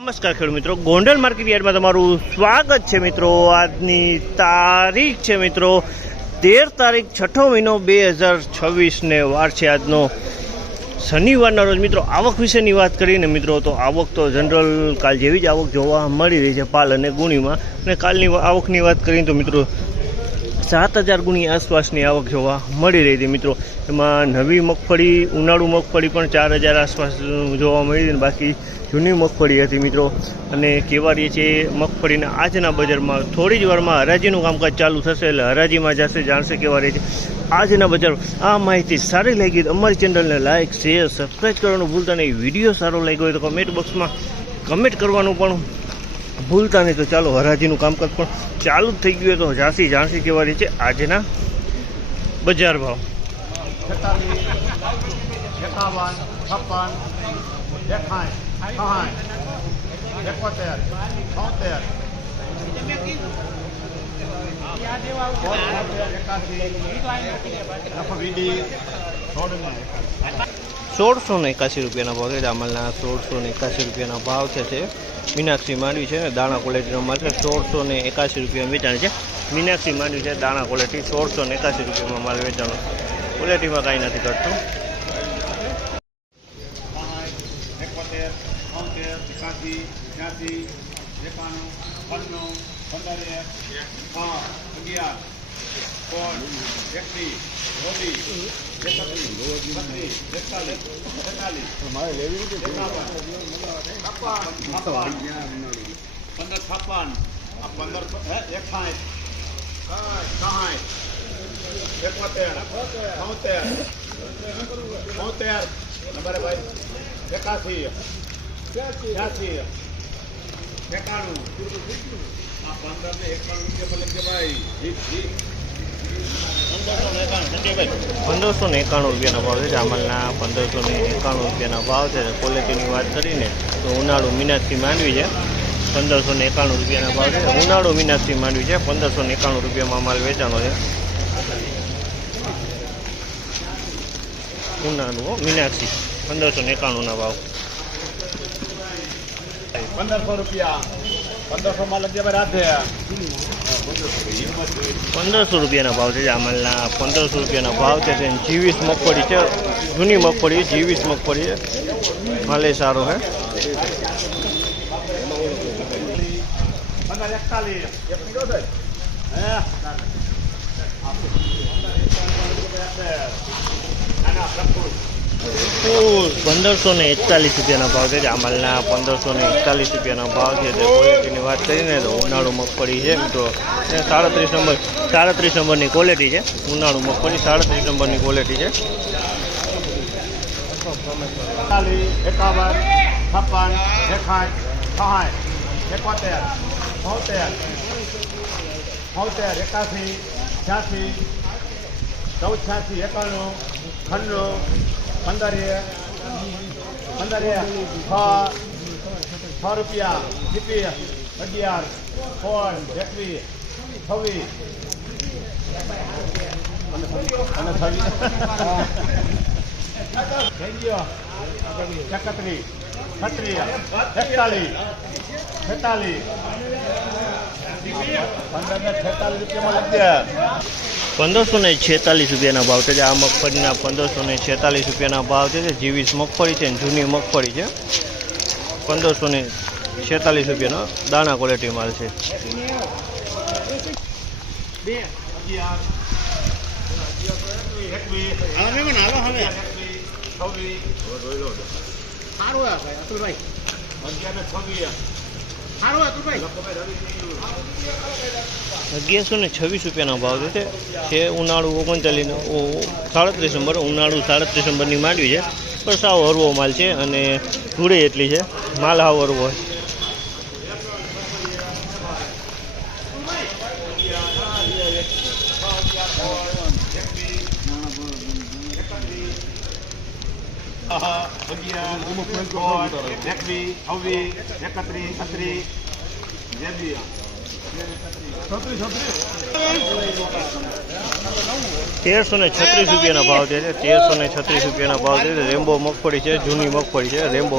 નમસ્કાર ખેડૂત મિત્રો, ગોંડલ માર્કેટ યાર્ડમાં તમારું સ્વાગત છે મિત્રો। આજની તારીખ છે મિત્રો 13 તારીખ 6ઠો મહિનો 2026 ને વાર છે આજનો શનિવારના રોજ। મિત્રો આવક વિશેની વાત કરીને મિત્રો તો આવક તો જનરલ કાલ જેવી જ આવક જોવા મળી રહી છે પાલ અને ગુણીમાં। અને કાલની આવકની વાત કરીએ તો મિત્રો 7000 ગુણી આસપાસની આવક જોવા મળી રહી હતી મિત્રો। એમાં નવી મગફળી ઉનાળુ મગફળી પણ 4000 આસપાસ જોવા મળી હતી, બાકી જૂની મગફળી હતી મિત્રો। અને કહેવા રહીએ છીએ મગફળીના આજના બજારમાં થોડી જ વારમાં હરાજીનું કામકાજ ચાલુ થશે, એટલે હરાજીમાં જશે જાણશે કહેવા રહીએ છીએ આજના બજાર। આ માહિતી સારી લાગી તો અમારી ચેનલને લાઇક શેર સબસ્ક્રાઈબ કરવાનું ભૂલતા નહીં। વિડીયો સારો લાગ્યો હોય તો કમેન્ટ બોક્સમાં કમેન્ટ કરવાનું પણ ભૂલતા નહીં। તો ચાલો હરાજીનું કામકાજ પણ ચાલુ જ થઈ ગયું, તો જાણસી કહેવા રહી છે આજના બજાર ભાવ। 1681 રૂપિયાના ભાવ છે। જામલના 1681 રૂપિયાના ભાવ છે। મીનાક્ષી માંડવી છે ને દાણા ક્વોલિટીનો માલ છે। 1681 રૂપિયા વેચાણ છે। મીનાક્ષી માંડવી છે દાણા ક્વોલિટી 1681 રૂપિયામાં માલ વેચાણો। ક્વોલિટીમાં કાંઈ નથી કરતું। ₹1591 રૂપિયાના ભાવ છે। જામલના 1591 રૂપિયાના ભાવ છે। ક્વોલિટીની વાત કરીને તો ઉનાળુ મીનાક્ષી માંડવી છે 1591 રૂપિયાના ભાવ છે। ઉનાળુ મીનાક્ષી માંડવી છે 1591 રૂપિયામાં માલ વેચાણો છે। ઉનાળુ મીનાક્ષી 1591 ભાવ। 1500 રૂપિયા 1500 માં લગ્યા રાધે 1500 રૂપિયાના ભાવ છે। જામલના 1500 રૂપિયાના ભાવ છે। જીવીસ મગફળી છે, જૂની મગફળી જીવીસ મગફળી છે, માલે સારો છે। 1541 રૂપિયાના ભાવ છે। જામલના 1541 રૂપિયાના ભાવ છે। ક્વોલિટીની વાત કરીને તો ઉનાળુ મગફળી છે મિત્રો 37 નંબરની ક્વોલિટી છે। ઉનાળુ મગફળી 37 નંબરની ક્વોલિટી છે। 6 રૂપિયા 11 16 26 1546 રૂપિયાના ભાવ છે। આ મગફળીના 1546 રૂપિયાના ભાવ છે। જીવીસ મગફળી છે, જૂની મગફળી છે 1546 રૂપિયાનો દાણા ક્વોલિટી માલ છે। ₹1126 રૂપિયાનો ભાવ છે। ઉનાળુ 37 નંબર ઉનાળુ 37 નંબરની માંડવી છે, પણ સાવ હરવો માલ છે અને ધૂળે એટલી છે, માલ હાવ હરવો છે। ₹1336 રૂપિયાના ભાવ છે। 1336 રૂપિયાના ભાવ છે। રેમ્બો મગફળી છે, જૂની મગફળી છે રેમ્બો।